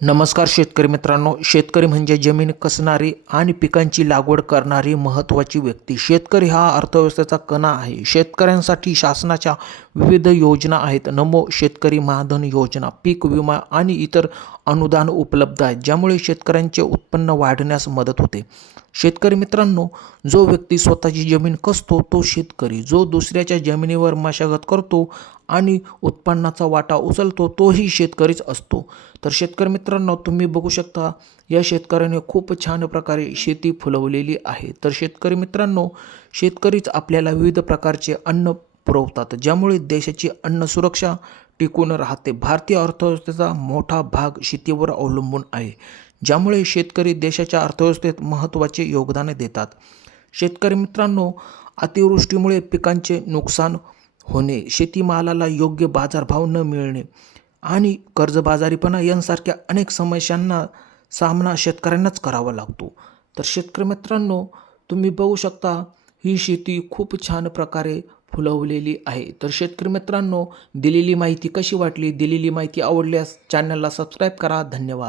नमस्कार शेतकरी मित्रांनो. शेतकरी म्हणजे जमीन कसणारी आणि पिकांची लागवड करणारी महत्त्वाची व्यक्ती. शेतकरी हा अर्थव्यवस्थेचा कणा आहे. शेतकऱ्यांसाठी शासनाच्या विविध योजना आहेत. नमो शेतकरी महाधन योजना, पीक विमा आणि इतर अनुदान उपलब्ध आहेत, ज्यामुळे शेतकऱ्यांचे उत्पन्न वाढण्यास मदत होते. शेतकरी मित्रांनो, जो व्यक्ती स्वतःची जमीन कसतो तो शेतकरी. जो दुसऱ्याच्या जमिनीवर मशागत करतो आणि उत्पन्नाचा वाटा उचलतो तोही शेतकरीच असतो. तर शेतकरी मित्रांनो, तुम्ही बघू शकता या शेतकऱ्याने खूप छान प्रकारे शेती फुलवलेली आहे. तर शेतकरी मित्रांनो, शेतकरीच आपल्याला विविध प्रकारचे अन्न पुरवतात, ज्यामुळे देशाची अन्न सुरक्षा टिकून राहते. भारतीय अर्थव्यवस्थेचा मोठा भाग शेतीवर अवलंबून आहे, ज्यामुळे शेतकरी देशाच्या अर्थव्यवस्थेत महत्त्वाचे योगदान देतात. शेतकरी मित्रांनो, अतिवृष्टीमुळे पिकांचे नुकसान होणे, शेतीमालाला योग्य बाजारभाव न मिळणे आणि कर्जबाजारीपणा यांसारख्या अनेक समस्यांना सामना शेतकऱ्यांनाच करावा लागतो. तर शेतकरी मित्रांनो, तुम्ही बघू शकता ही शेती खूप छान प्रकारे फुलवलेली आहे. तर शेतकरी मित्रांनो, दिलेली माहिती कशी वाटली? दिलेली माहिती आवडल्यास चॅनलला सबस्क्राईब करा. धन्यवाद.